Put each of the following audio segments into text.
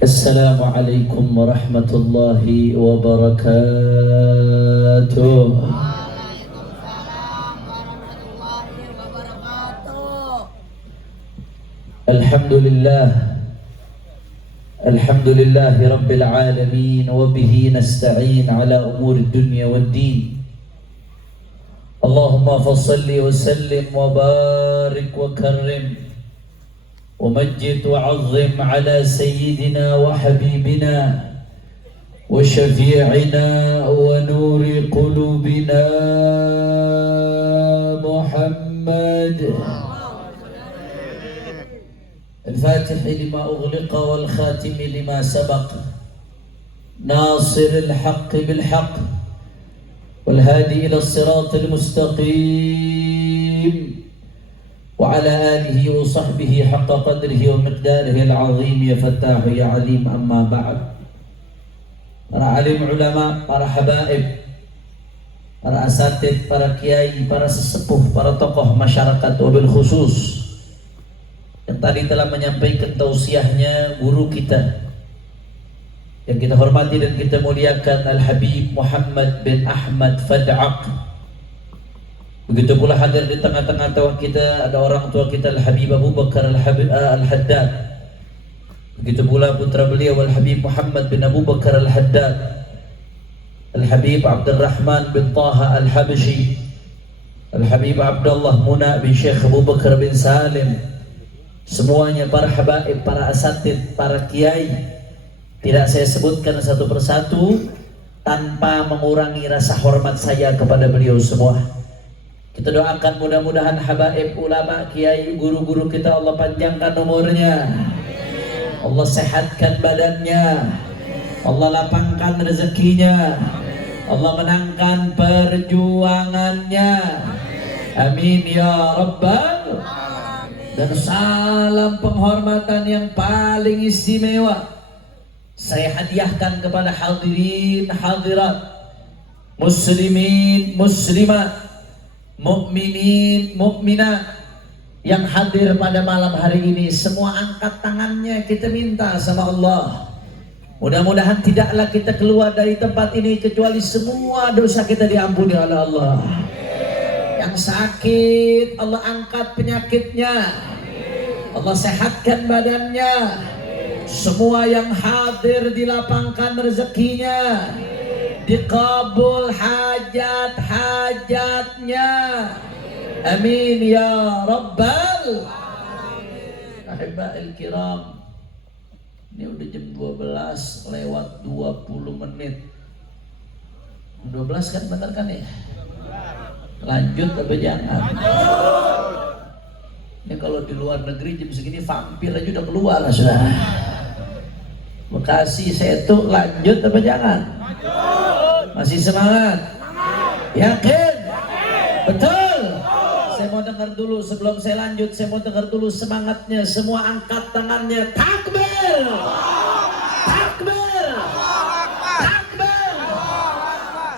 Assalamualaikum warahmatullahi wabarakatuh. Waalaikumsalam warahmatullahi wabarakatuh. Alhamdulillahi rabbil alamin wa bihi nasta'in ala umuri dunya wad din. Allahumma fassalli wa sallim wa barik wa karrim ومجد وعظم على سيدنا وحبيبنا وشفيعنا ونور قلوبنا محمد الفاتح لما أغلق والخاتم لما سبق ناصر الحق بالحق والهادي إلى الصراط المستقيم وعلى آله وصحبه حق قدره ومقداره العظيم يا فتاح يا عليم. أما بعد. Para alim ulama, para habaib, para asatid, para kiai, para sesepuh, para tokoh masyarakat, wabil khusus yang tadi telah menyampaikan tausiahnya guru kita yang kita hormati dan kita muliakan, Al-Habib Muhammad bin Ahmad Fad'aq. Begitu pula hadir di tengah-tengah kita ada orang tua kita Al-Habib Abu Bakar Al-Haddad. Begitu pula putra beliau Al-Habib Muhammad bin Abu Bakar Al-Haddad, Al-Habib Abdurrahman bin Taha Al-Habshi, Al-Habib Abdullah Muna bin Syekh Abu Bakar bin Salim. Semuanya para habaib, para asatid, para kiai. Tidak saya sebutkan satu persatu tanpa mengurangi rasa hormat saya kepada beliau semua. Kita doakan mudah-mudahan habaib, ulama, kiai, guru-guru kita Allah panjangkan umurnya, Allah sehatkan badannya, Allah lapangkan rezekinya, Allah menangkan perjuangannya. Amin ya Rabbal. Dan salam penghormatan yang paling istimewa saya hadiahkan kepada hadirin hadirat, muslimin muslimat, mukminin mukminat yang hadir pada malam hari ini. Semua angkat tangannya, kita minta sama Allah, mudah-mudahan tidaklah kita keluar dari tempat ini kecuali semua dosa kita diampuni oleh Allah. Yang sakit Allah angkat penyakitnya, Allah sehatkan badannya. Semua yang hadir dilapangkan rezekinya, dikabul hajat-hajatnya. Amin ya Rabbal. Ahiba'il kiram, ini udah jam 12 lewat 20 menit. 12 kan benar kan ya? Lanjut apa jangan? Ini kalau di luar negeri jam segini vampir aja udah keluar lah saudara. Bekasi Setu lanjut apa jangan? Masih semangat? Yakin? Betul? Saya mau dengar dulu sebelum saya lanjut, saya mau dengar dulu semangatnya. Semua angkat tangannya. Takbir! Takbir! Takbir!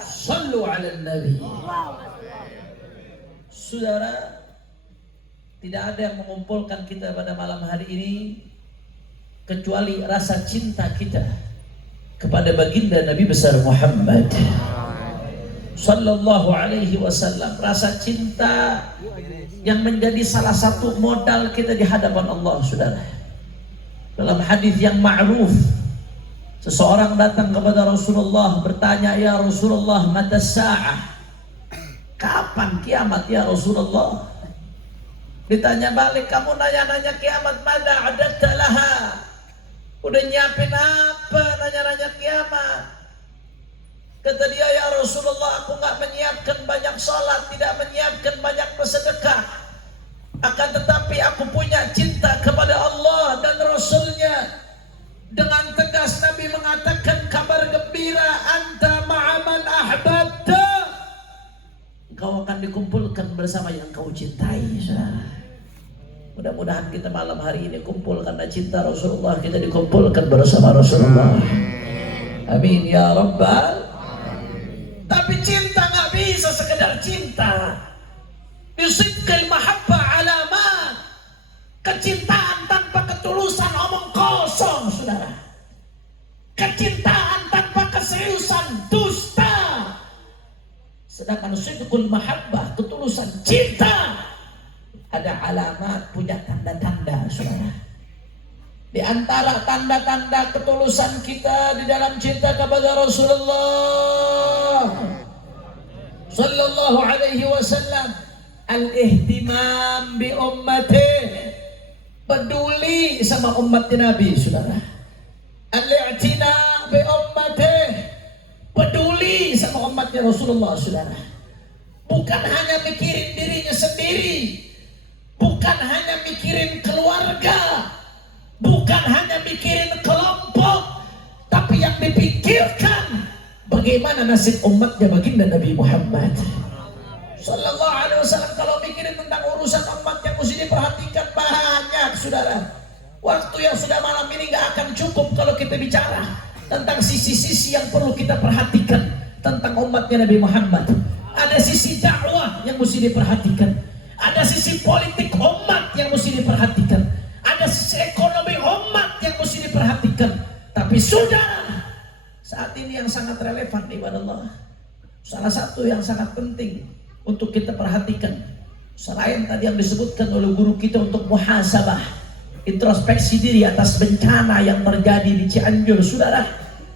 Sallu ala Nabi. Saudara, tidak ada yang mengumpulkan kita pada malam hari ini kecuali rasa cinta kita kepada baginda Nabi besar Muhammad sallallahu alaihi wasallam. Rasa cinta yang menjadi salah satu modal kita di hadapan Allah. Saudara, dalam hadis yang ma'ruf, seseorang datang kepada Rasulullah bertanya, ya Rasulullah, mata sa'ah, kapan kiamat ya Rasulullah? Ditanya balik, kamu nanya-nanya kiamat, mana adatta laha, udah nyiapin apa nanya-nanya kiamat? Kata dia, ya Rasulullah, aku gak menyiapkan banyak sholat, tidak menyiapkan banyak bersedekah, akan tetapi aku punya cinta kepada Allah dan Rasulnya. Dengan tegas Nabi mengatakan kabar gembira, anta ma'aman ahbabta, engkau akan dikumpulkan bersama yang kau cintai. Mudah-mudahan kita malam hari ini kumpul karena cinta Rasulullah, kita dikumpulkan bersama Rasulullah. Amin ya Rabbal. Tapi cinta gak bisa sekedar cinta. Yusidqil mahabbah alamat. Kecintaan tanpa ketulusan omong kosong, saudara. kecintaan tanpa keseriusan dusta. Sedangkan sidqul mahabbah, ketulusan cinta, ada alamat, punya tanda-tanda, saudara. Di antara tanda-tanda ketulusan kita di dalam cinta kepada Rasulullah sallallahu alaihi wasallam, al-ihtimam bi ummati, peduli sama umat Nabi, saudara. Al-i'tina bi ummati, peduli sama umatnya Rasulullah, saudara. Bukan hanya mikirin dirinya sendiri, bukan hanya mikirin keluarga, bukan hanya mikirin kelompok, tapi yang dipikirkan bagaimana nasib umatnya baginda Nabi Muhammad sallallahu alaihi wasallam. Kalau mikirin tentang urusan umat yang mesti diperhatikan banyak, saudara. Waktu yang sudah malam ini gak akan cukup kalau kita bicara tentang sisi-sisi yang perlu kita perhatikan tentang umatnya Nabi Muhammad. Ada sisi dakwah yang mesti diperhatikan, ada sisi politik umat yang mesti diperhatikan, ada sisi ekonomi umat yang mesti diperhatikan. Tapi saudara, saat ini yang sangat relevan ibadah Allah, salah satu yang sangat penting untuk kita perhatikan, selain tadi yang disebutkan oleh guru kita untuk muhasabah, introspeksi diri atas bencana yang terjadi di Cianjur, saudara.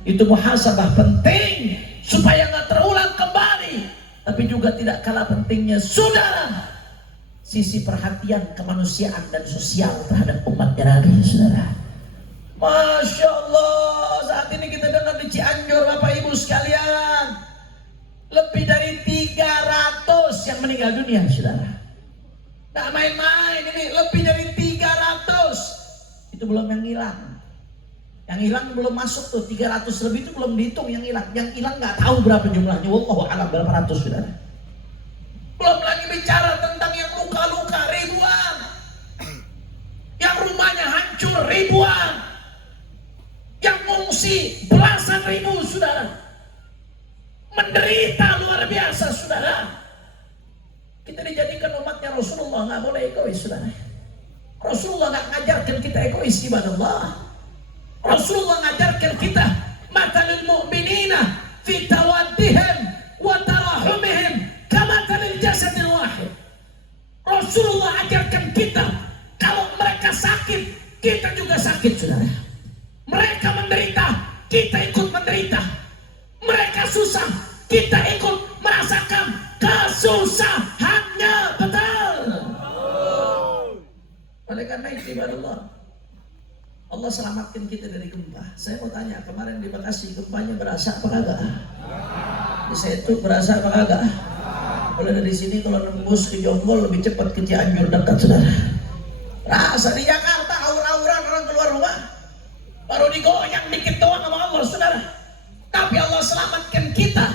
Itu muhasabah penting supaya nggak terulang kembali. Tapi juga tidak kalah pentingnya, saudara, sisi perhatian kemanusiaan dan sosial terhadap umatnya Nabi, saudara. Masya Allah, saat ini kita dengar di Cianjur, Bapak Ibu sekalian, lebih dari 300 yang meninggal dunia, saudara. Nah, main-main ini, lebih dari 300. Itu belum yang hilang. Yang hilang belum masuk tuh, 300 lebih itu belum dihitung yang hilang. Yang hilang nggak tahu berapa jumlahnya, wallahu a'lam berapa ratus, saudara. Belum lagi bicara tentang yang luka-luka ribuan, yang rumahnya hancur ribuan, yang mengungsi belasan ribu, saudara. Menderita luar biasa, saudara. Kita dijadikan umatnya Rasulullah, nggak boleh egois, saudara. Rasulullah nggak ngajarkan kita egois ibadah Allah. Rasulullah ngajarkan kita matalul mu'minina fi tawaddihim wa tarahumihim kamatalil jasadil wahid. Rasulullah ajarkan kita kalau mereka sakit, kita juga sakit, saudara. Mereka menderita, kita ikut menderita. Mereka susah, kita ikut merasakan kesusahannya, betul. Oleh karena itu ibadah Allah selamatkan kita dari gempa. Saya mau tanya, kemarin di Bekasi gempanya berasa apa kagak? Di Setu berasa apa kagak? Kalau dari sini kalau nembus ke Jonggol lebih cepat ke Cianjur dekat, saudara. Rasa di Jakarta aur-auran orang keluar rumah, baru digoyang dikit doang sama Allah, saudara. Tapi Allah selamatkan kita.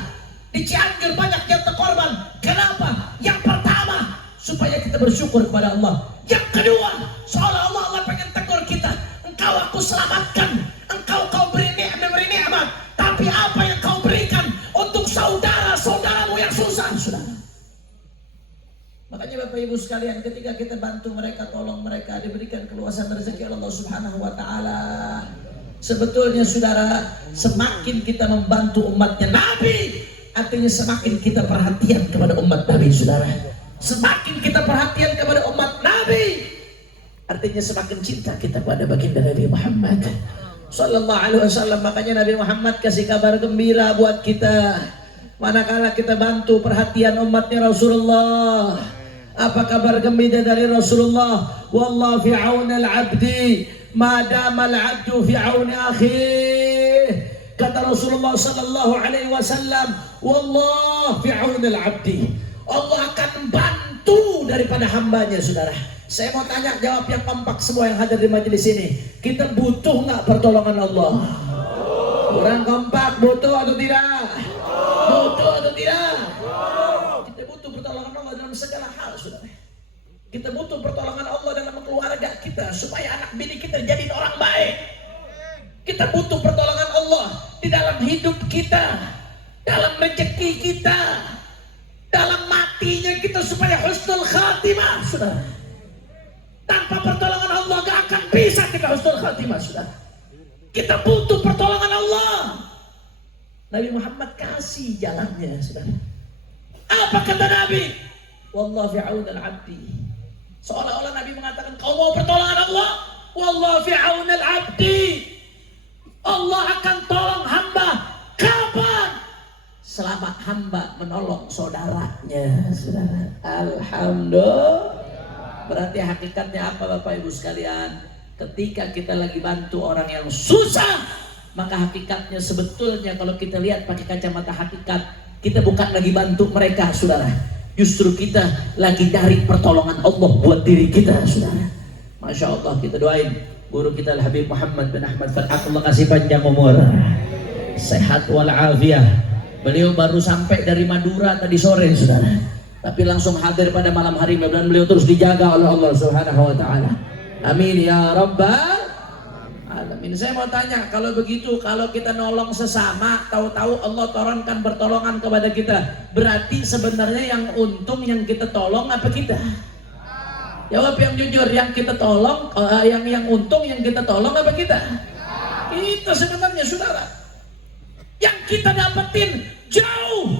Di Cianjur banyak yang terkorban. Kenapa? Yang pertama, supaya kita bersyukur kepada Allah. Yang kedua, seolah-olah Allah pengen tegur kita. Engkau aku selamatkan, engkau beri nikmat. Tapi apa yang kau berikan untuk saudara-saudaramu yang susah, saudara. Makanya Bapak Ibu sekalian, ketika kita bantu mereka, tolong mereka, diberikan keluasan rezeki oleh Allah Subhanahu wa taala. Sebetulnya saudara, semakin kita membantu umatnya Nabi, artinya semakin kita perhatian kepada umat Nabi, saudara. Semakin kita perhatian kepada umat Nabi, artinya semakin cinta kita pada baginda Nabi Muhammad sallallahu alaihi wasallam. Makanya Nabi Muhammad kasih kabar gembira buat kita manakala kita bantu perhatian umatnya Rasulullah. Apa kabar gembira dari Rasulullah? Wallahu fi auni al-'abdi ma dama al-'abdu fi auni akhih. Kata Rasulullah sallallahu alaihi wasallam, wallahu fi auni al-'abdi. Allah akan bantu daripada hambanya, saudara. Saya mau tanya, jawab yang kompak semua yang hadir di majelis ini. Kita butuh nggak pertolongan Allah? Kurang kompak, butuh atau tidak? Butuh atau tidak? Kita butuh pertolongan Allah dalam segala hal, saudara. Kita butuh pertolongan Allah dalam keluarga kita, supaya anak bini kita jadi orang baik. Kita butuh pertolongan Allah di dalam hidup kita, dalam rezeki kita, dalam matinya kita, supaya husnul khatimah, saudara. Tanpa pertolongan Allah gak akan bisa kita husnul khatimah, saudara. Kita butuh pertolongan Allah. Nabi Muhammad kasih jalannya, saudara. Apa kata Nabi? Wallahu fi aunil abdi. Seolah-olah Nabi mengatakan, kau mau pertolongan Allah? Wallahu fi aunil abdi. Allah akan tolong hamba. Kapan? Selama hamba menolong saudaranya, saudara. Alhamdulillah. Berarti hakikatnya apa Bapak Ibu sekalian? Ketika kita lagi bantu orang yang susah, maka hakikatnya sebetulnya kalau kita lihat pakai kacamata hakikat, kita bukan lagi bantu mereka, saudara. Justru kita lagi cari pertolongan Allah buat diri kita, saudara. Masya Allah, kita doain guru kita Habib Muhammad bin Ahmad Fatah, Allah kasih panjang umur, sehat walafiat. Beliau baru sampai dari Madura tadi sore, saudara, tapi langsung hadir pada malam hari. Mudah-mudahan beliau terus dijaga oleh Allah Subhanahu wa taala. Amin ya rabbal alamin. Saya mau tanya, kalau begitu, kalau kita nolong sesama, tahu-tahu Allah turunkan pertolongan kepada kita, berarti sebenarnya yang untung yang kita tolong apa kita? Jawab yang jujur, yang kita tolong, yang untung yang kita tolong apa kita? Kita sebenarnya, saudara. Yang kita dapetin jauh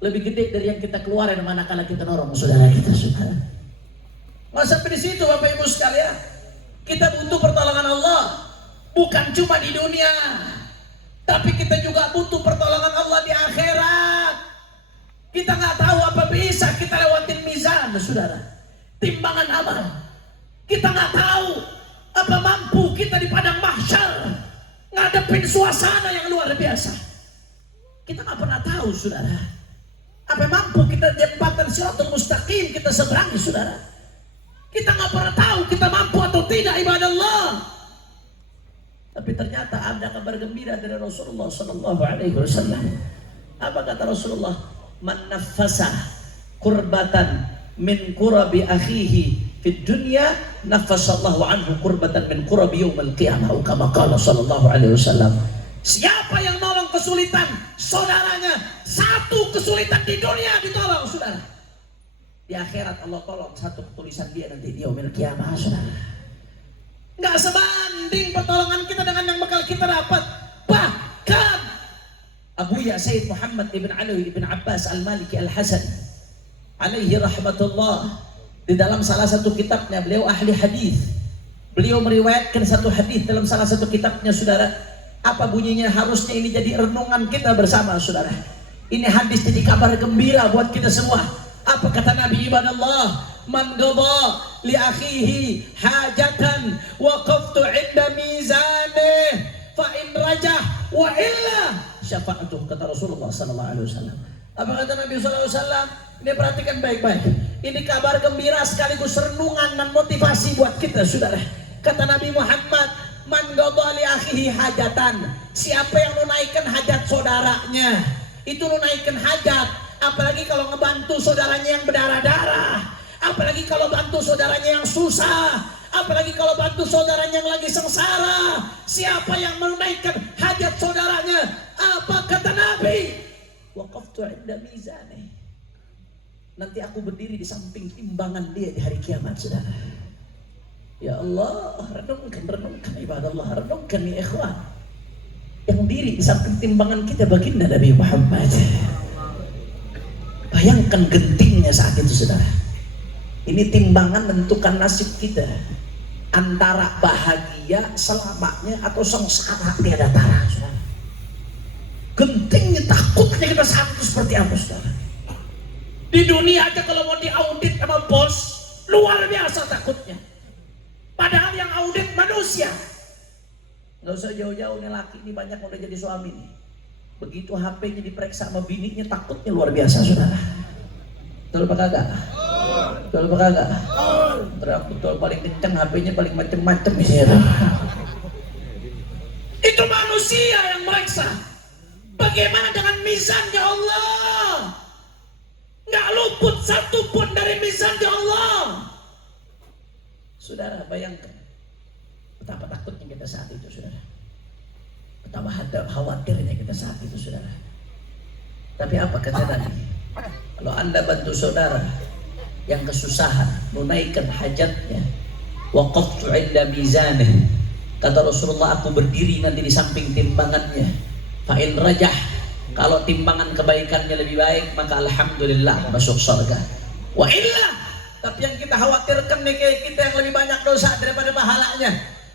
lebih gede dari yang kita keluarin manakala kita nolong saudara kita, saudara. Nggak sampai di situ Bapak Ibu sekalian. Kita butuh pertolongan Allah, bukan cuma di dunia, tapi kita juga butuh pertolongan Allah di akhirat. Kita nggak tahu apa bisa kita lewatin mizan, saudara, timbangan amal. Kita nggak tahu apa mampu kita di padang mahsyar ngadepin suasana yang luar biasa. Kita nggak pernah tahu, saudara, apa mampu kita jembatan Shiratal Mustaqim kita seberangi, saudara. Kita nggak pernah tahu kita mampu atau tidak, ibadah Allah. Tapi ternyata ada kabar gembira dari Rasulullah Sallallahu Alaihi Wasallam. Apa kata Rasulullah? Man nafasa kurbatan min kurabi akhihi fid dunya, nafasallahu anhu kurbatan min kurabi yaumil qiyamah. Kama qala Sallallahu Alaihi Wasallam. Siapa yang nolong kesulitan saudaranya, satu kesulitan di dunia ditolong, saudara, di akhirat Allah tolong satu tulisan dia nanti di yaumil qiyamah, saudara. Nggak sebanding pertolongan kita dengan yang bakal kita dapat. Bahkan Abuya Sayyid Muhammad ibn Ali ibn Abbas al-Maliki al-Hasan alaihi rahmatullah, di dalam salah satu kitabnya, beliau ahli hadis, beliau meriwayatkan satu hadis dalam salah satu kitabnya, saudara. Apa bunyinya? Harusnya ini jadi renungan kita bersama, saudara. Ini hadis jadi kabar gembira buat kita semua. Apa kata Nabi ibadallah? Man qada li akhihi hajatan waqaftu 'inda mizanih fa in rajah wa illa syafa'atuh, kata Rasulullah sallallahu alaihi wasallam. Apa kata Nabi sallallahu alaihi wasallam? Ini perhatikan baik-baik. Ini kabar gembira sekaligus renungan dan motivasi buat kita, saudara. Kata Nabi Muhammad, man qada li akhihi hajatan, siapa yang menunaikan hajat saudaranya, itu menunaikan hajat. Apalagi kalau ngebantu saudaranya yang berdarah-darah, apalagi kalau bantu saudaranya yang susah, apalagi kalau bantu saudaranya yang lagi sengsara. Siapa yang menunaikan hajat saudaranya, apa kata Nabi? Waqaftu 'inda mizani, nanti aku berdiri di samping timbangan dia di hari kiamat, saudara. Ya Allah, renungkan ibadah Allah, renungkan ya ikhwan. Yang diri di samping timbangan kita baginda Nabi Muhammad. Bayangkan gentingnya saat itu, saudara. Ini timbangan menentukan nasib kita, antara bahagia selamanya atau sengsara tiada tara, saudara. Gentingnya, takutnya kita saat itu seperti apa, saudara. Di dunia aja kalau mau diaudit sama bos, luar biasa takutnya. Padahal yang audit manusia. Nggak usah jauh-jauh, nih laki ini banyak udah jadi suami nih. Begitu HP-nya diperiksa sama bininya, takutnya luar biasa, saudara. Betul apa kagak? Betul apa kagak? Betul, paling kenceng HP-nya, paling macem-macem isinya. Itu manusia yang meriksa. Bagaimana dengan mizannya Allah? Nggak luput satu pun dari mizannya Allah. Saudara, bayangkan betapa takutnya kita saat itu, saudara. Betapa khawatirnya kita saat itu, saudara. Tapi apa kata Nabi? Kalau Anda bantu saudara yang kesusahan, menunaikan hajatnya, waqaftu 'inda mizanih, Kata Rasulullah, aku berdiri nanti di samping timbangannya. Fa'in rajah, kalau timbangan kebaikannya lebih baik, maka alhamdulillah masuk surga. Wa illa, tapi yang kita khawatirkan nih, kayak kita yang lebih banyak dosa daripada pahalanya,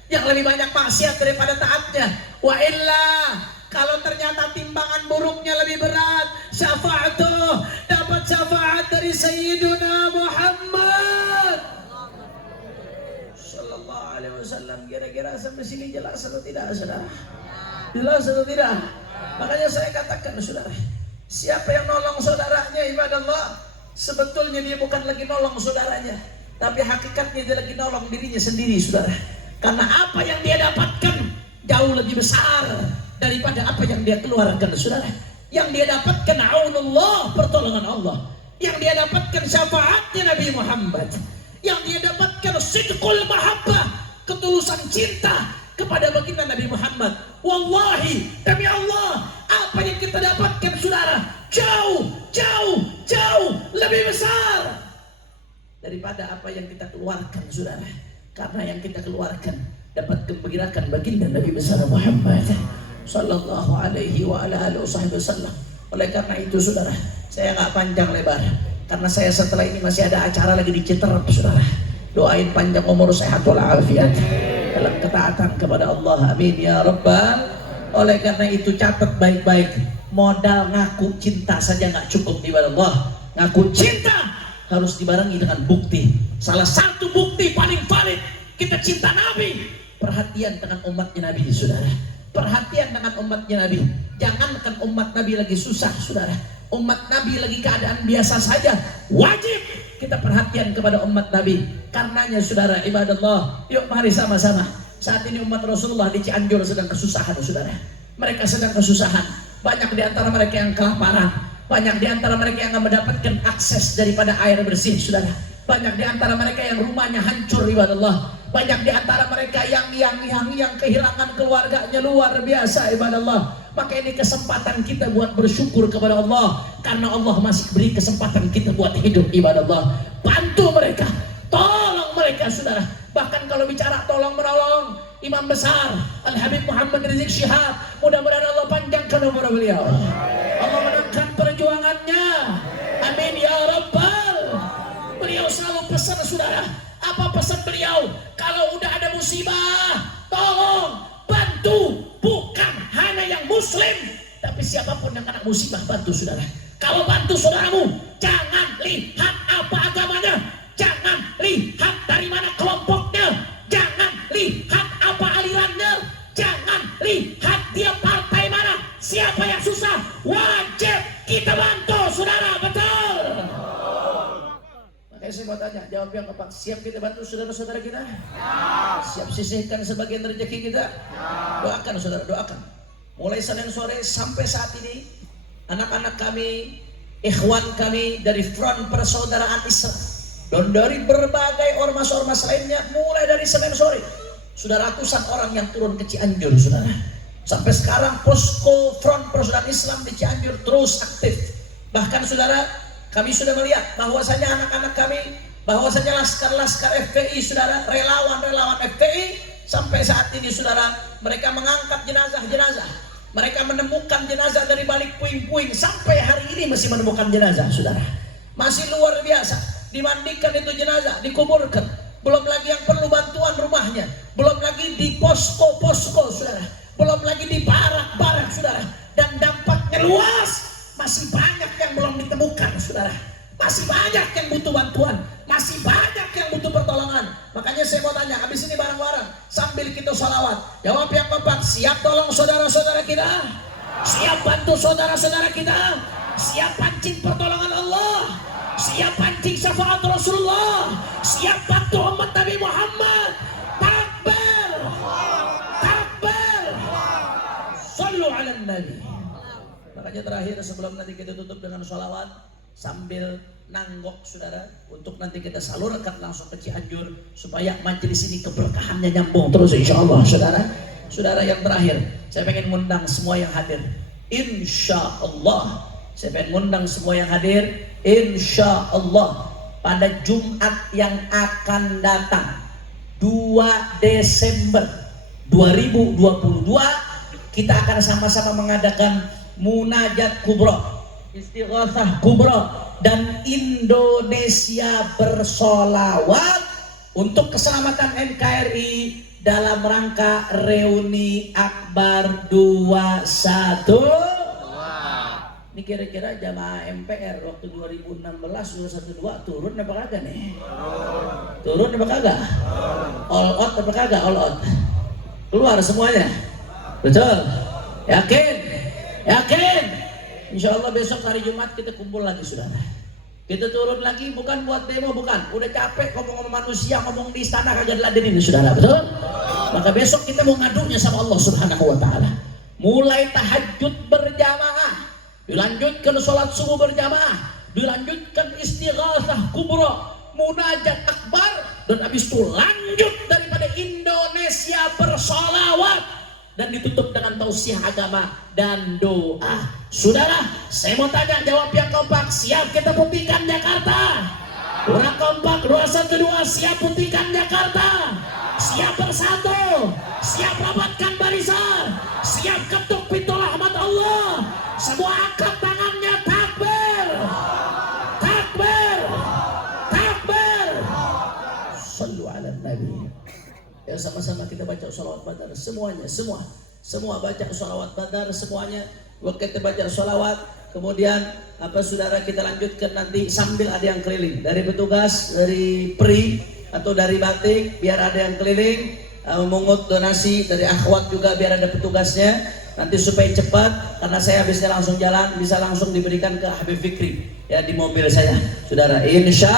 yang lebih banyak maksiat daripada taatnya. Wa illa, kalau ternyata timbangan buruknya lebih berat, syafa'atuh, dapat syafaat dari Sayyiduna Muhammad Sallallahu Alaihi Wasallam. Kira-kira sampai sini jelas atau tidak, saudara? Jelas atau tidak? Makanya saya katakan, saudara, siapa yang nolong saudaranya, ibadallah, sebetulnya dia bukan lagi nolong saudaranya, tapi hakikatnya dia lagi nolong dirinya sendiri, saudara. Karena apa yang dia dapatkan jauh lebih besar daripada apa yang dia keluarkan, saudara. Yang dia dapatkan aunullah, pertolongan Allah. Yang dia dapatkan syafaatnya Nabi Muhammad. Yang dia dapatkan sidqul mahabbah, ketulusan cinta kepada baginda Nabi Muhammad. Wallahi, demi Allah, apa yang kita dapatkan, saudara, jauh lebih besar daripada apa yang kita keluarkan, saudara. Karena yang kita keluarkan dapat gembirakan baginda Nabi besar Muhammad Sallallahu Alaihi Wasallam. Oleh karena itu, saudara, saya nggak panjang lebar, karena saya setelah ini masih ada acara lagi di Citerep, saudara. Doain panjang umur, sehat walafiat dalam ketaatan kepada Allah, amin ya rabbal. Oleh karena itu, catat baik-baik, modal ngaku cinta saja nggak cukup, ibadah Allah. Ngaku cinta harus dibarengi dengan bukti. Salah satu bukti paling valid kita cinta Nabi, perhatian dengan umatnya Nabi, saudara. Perhatian dengan umatnya Nabi. Jangankan umat Nabi lagi susah, saudara, umat Nabi lagi keadaan biasa saja, wajib kita perhatian kepada umat Nabi. Karenanya, saudara, ibadallah, yuk mari sama-sama. Saat ini umat Rasulullah di Cianjur sedang kesusahan, saudara. Mereka sedang kesusahan. Banyak di antara mereka yang kelaparan. Banyak di antara mereka yang mendapatkan akses daripada air bersih, saudara. Banyak di antara mereka yang rumahnya hancur, ibadallah. Banyak di antara mereka yang kehilangan keluarganya luar biasa, ibadallah. Maka ini kesempatan kita buat bersyukur kepada Allah, karena Allah masih beri kesempatan kita buat hidup, ibadallah. Bantu mereka, tolong mereka, saudara. Bahkan kalau bicara tolong menolong, Imam besar Al-Habib Muhammad Rizik Syihab, mudah-mudahan Allah panjangkan umur beliau, Allah menangkan perjuangannya, amin ya rabbal. Beliau selalu pesan, saudara. Apa pesan beliau? Kalau udah ada musibah, tolong bantu, bukan hanya yang muslim, tapi siapapun yang kena musibah, bantu, saudara. Kalau bantu saudaramu, jangan lihat apa agamanya, jangan lihat dari mana kelompoknya, jangan lihat apa alirannya, jangan lihat dia partai mana. Siapa yang susah, wajib kita bantu, saudara, betul. Makanya saya mau tanya, jawab yang apa? Siap kita bantu saudara-saudara kita? Ya. Siap sisihkan sebagian rezeki kita? Ya. Doakan, saudara, doakan. Mulai Senin sore sampai saat ini, anak-anak kami, ikhwan kami dari Front Persaudaraan Islam dan dari berbagai ormas-ormas lainnya, mulai dari Senin sore sudah ratusan orang yang turun ke Cianjur, saudara. Sampai sekarang posko Front Persaudaraan Islam di Cianjur terus aktif. Bahkan, saudara, kami sudah melihat bahwasanya anak-anak kami, bahwasanya laskar-laskar FPI, saudara, relawan-relawan FPI, sampai saat ini, saudara, mereka mengangkat jenazah-jenazah. Mereka menemukan jenazah dari balik puing-puing, sampai hari ini masih menemukan jenazah, saudara. Masih luar biasa. Dimandikan itu jenazah, dikuburkan. Belum lagi yang perlu bantuan rumahnya, belum lagi di posko-posko, saudara, belum lagi di barak-barak, saudara. Dan dampaknya luas, masih banyak yang belum ditemukan, saudara. Masih banyak yang butuh bantuan, masih banyak yang butuh pertolongan. Makanya saya mau tanya, habis ini bareng-bareng sambil kita sholawat, jawab yang keempat, siap tolong saudara-saudara kita? Siap bantu saudara-saudara kita? Siap pancing pertolongan Allah? Siap pancing syafaat Rasulullah? Siap bantu umat Nabi Muhammad? Takbir! Takbir! Sallu ala Nabi. Makanya terakhir, sebelum nanti kita tutup dengan sholawat, sambil nanggok, saudara, untuk nanti kita salurkan langsung ke Cianjur supaya majelis ini keberkahannya nyambung terus, insya Allah, saudara. Saudara, yang terakhir, saya pengen ngundang semua yang hadir, insya Allah. Saya pengen ngundang semua yang hadir, insya Allah, pada Jumat yang akan datang, 2 Desember 2022 kita akan sama-sama mengadakan Munajat Kubro, Istighatsah Kubro, dan Indonesia Bersolawat untuk keselamatan NKRI dalam rangka reuni Akbar 21. Ini kira-kira jamaah MPR waktu 2016 212 turun apa kagak nih? Turun apa kagak? All out apa kagak? All out. Keluar semuanya. Betul? Yakin? Yakin? Insya Allah besok hari Jumat kita kumpul lagi saudara. Kita turun lagi bukan buat demo, bukan. Udah capek ngomong-ngomong manusia, ngomong di istana kagak diladenin saudara, betul? Maka besok kita mau ngadunya sama Allah Subhanahu wa taala. Mulai tahajud berjamaah, dilanjutkan sholat subuh berjamaah, dilanjutkan istighatsah kubro, munajat akbar, dan habis itu lanjut daripada Indonesia Bersolawat dan ditutup dengan tausiah agama dan doa. Saudara, saya mau tanya, jawab yang kompak. Siap kita putihkan Jakarta? Kurang kompak. 212 siap putihkan Jakarta? Siap bersatu? Siap rapatkan barisan? Siap ketuk pintu rahmat Allah? Semua angkat tangannya, takbir, takbir, takbir. Sallu ala Nabi. Ya, sama-sama kita baca sholawat badar semuanya, semua baca sholawat badar semuanya. Waktu kita baca sholawat, kemudian saudara kita lanjutkan nanti sambil ada yang keliling dari petugas, dari PRI atau dari Batik, biar ada yang keliling memungut donasi, dari akhwat juga biar ada petugasnya. Nanti supaya cepat, karena saya habisnya langsung jalan, bisa langsung diberikan ke Habib Fikri ya di mobil saya, saudara. Insya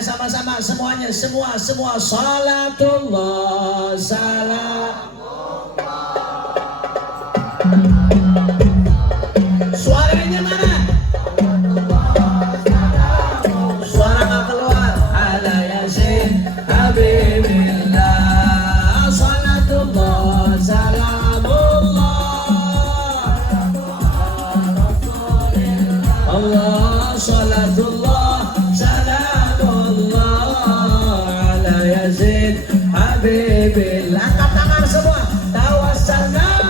sama-sama semuanya, semua salatullah salam. Suaranya mana? Suara nggak keluar. Ala yasin habibillah, salatullah salamullah, Allah salatullah salamullah ala Yazid habibillah. Angkat tangan semua. Tawassalna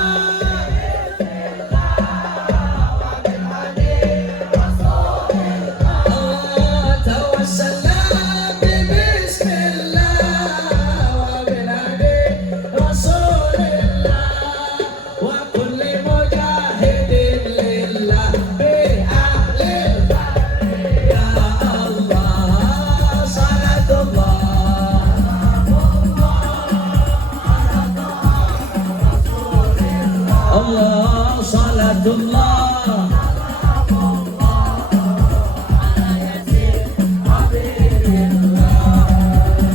Allah salatullah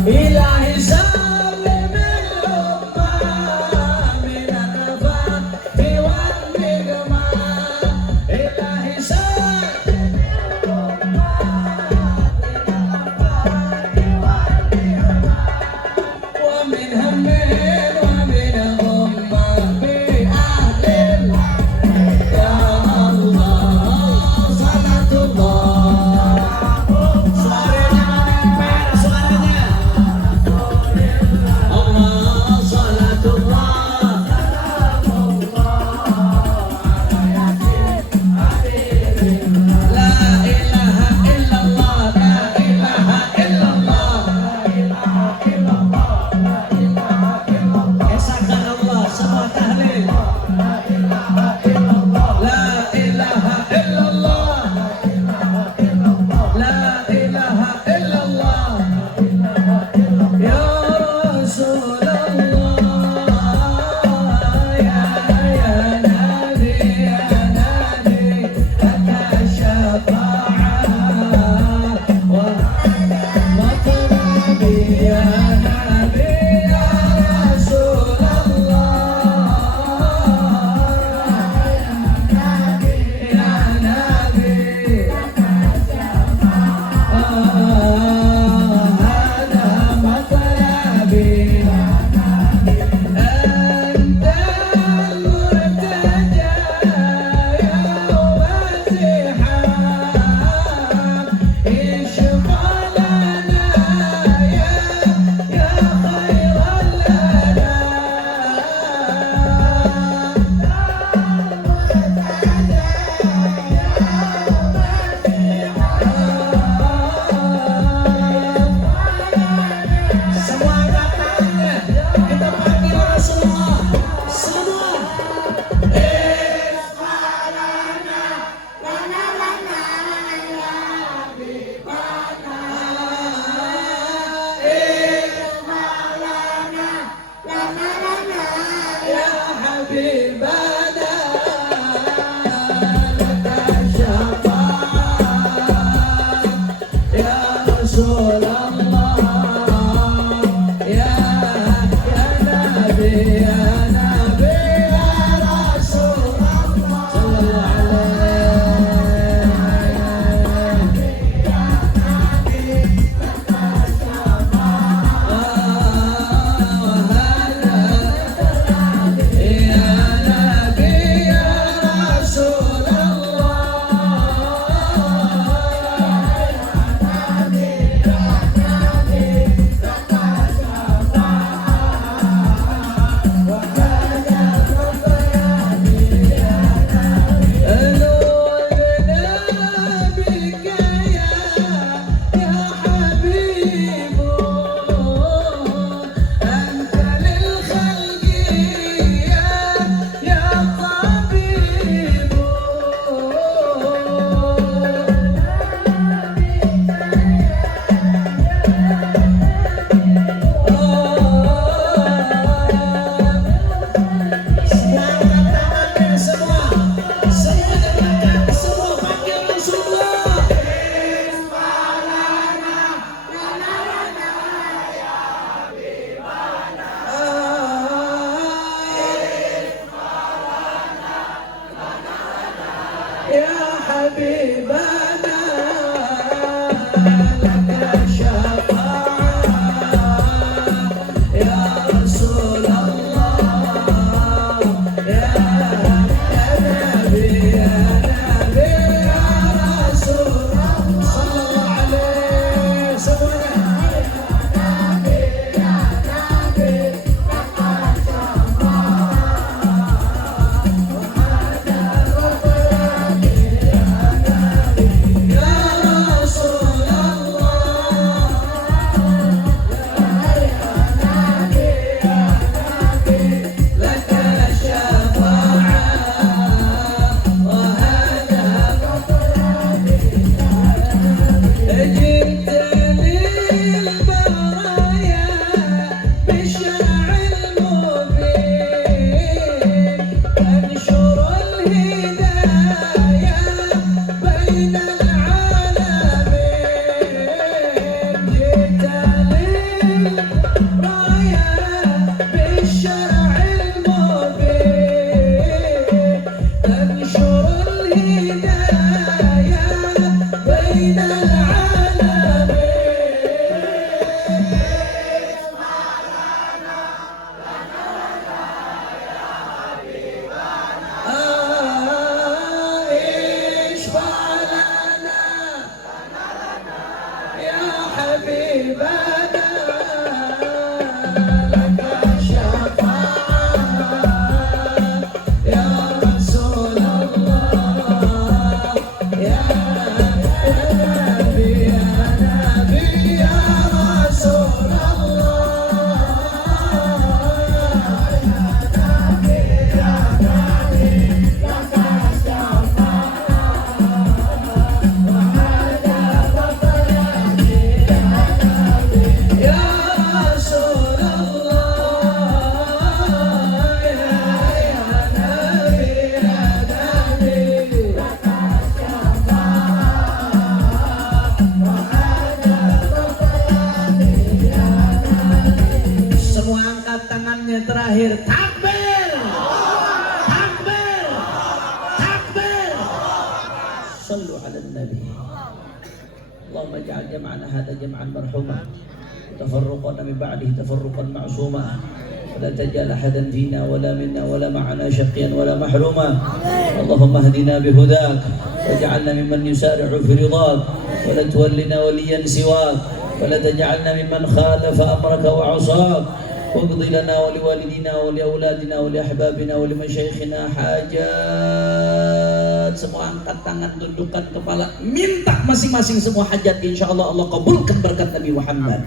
ilahi salim al-ummah min al-nafati wal nigmah, ilahi salim al-ummah min al-nafati wal nigmah, wa min hammin wa min ummah bi ahlil ya حبيبنا لك الشفاعة يا رسول الله يا نبي يا نبي يا رسول الله صلى الله عليه وسلم terakhir takbir takbir takbir sallu ala nabi Allahumma ij'al jam'ana hadha jam'an marhuma tafarruqana min ba'dihi tafarruqan ma'suma ولا تجعل أحدا فينا ولا منا ولا معنا شقيا ولا محروما اللهم اهدنا بهداك واجعلنا ممن يسارع في رضاك ولا تولنا وليا سواك ولا تجعلنا ممن خالف أمرك وعصاك واقض لنا ولوالدينا ولأولادنا ولأحبابنا ولمشايخنا hajat. Semua angkat tangan, tundukkan kepala, minta masing-masing semua hajat, insya Allah Allah kabulkan berkat Nabi Muhammad.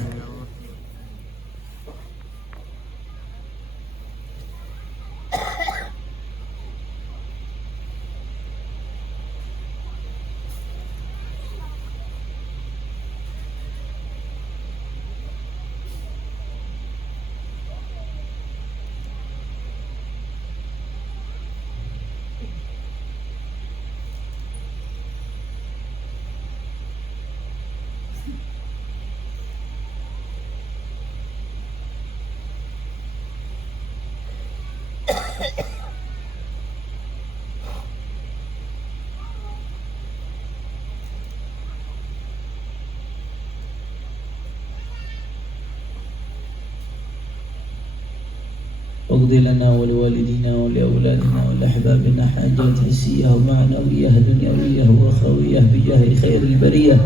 واقض لنا ولوالدينا ولأولادنا ولأحبابنا حاجات حسية ومعنوية دنيوية وأخروية بجاه خير البرية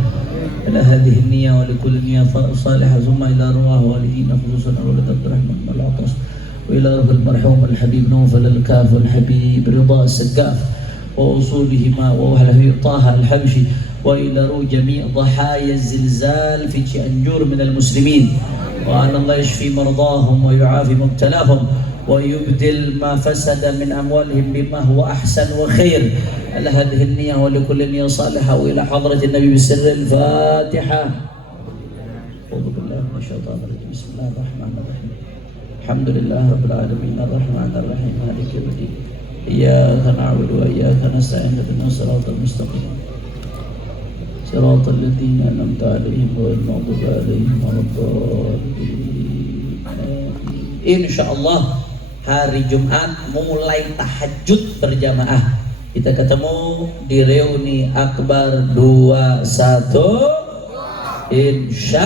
على هذه النية ولكل نية صالحة ثم إلى أرواح والدينا خصوصا أولاد عبد الرحمن العطاس وإلى روح المرحوم الحبيب نوفل الكاف والحبيب رضا السقاف وأصولهما وأهله طه الحبشي وإلى روح جميع ضحايا الزلزال في أنجور من المسلمين وأن الله يشفي مرضاهم ويعافي مبتلاهم ويبدل ما فسد من أموالهم بما هو أحسن وخير على هذه النية ولكل نية صالحة وإلى حضرة النبي بسر الفاتحة. أعوذ بالله من الشيطان الرجيم. بسم الله الرحمن الرحيم. الحمد لله رب العالمين الرحمن الرحيم مالك يوم الدين إياك نعبد وإياك نستعين اهدنا الصراط المستقيم صراط الذين أنعمت عليهم غير المغضوب عليهم ولا الضالين. Insyaallah hari Jumat mulai tahajud berjamaah Kita ketemu di reuni akbar 21 insya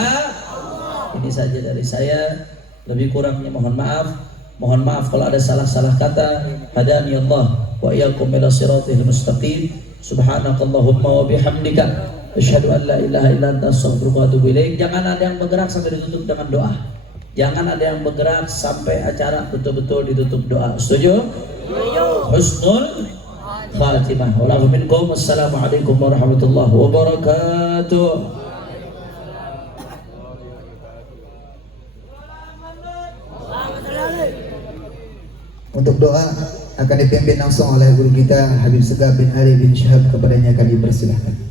ini saja dari saya. Lebih kurangnya mohon maaf. Mohon maaf kalau ada salah-salah kata. Hadani Allah wa iyyakum ila siratil mustaqim. Subhanakallahumma wa bihamdika asyhadu an la ilaha illa anta astaghfiruka wa atubu ilaik. Jangan ada yang bergerak sampai ditutup dengan doa. Jangan ada yang bergerak sampai acara betul-betul ditutup doa. Setuju? Husnul khatimah. Wa'alaikum minkum. Assalamualaikum warahmatullahi wabarakatuh. Untuk doa akan dipimpin langsung oleh guru kita Habib Segaf bin Ali bin Syahab, kepadanya kami persilahkan.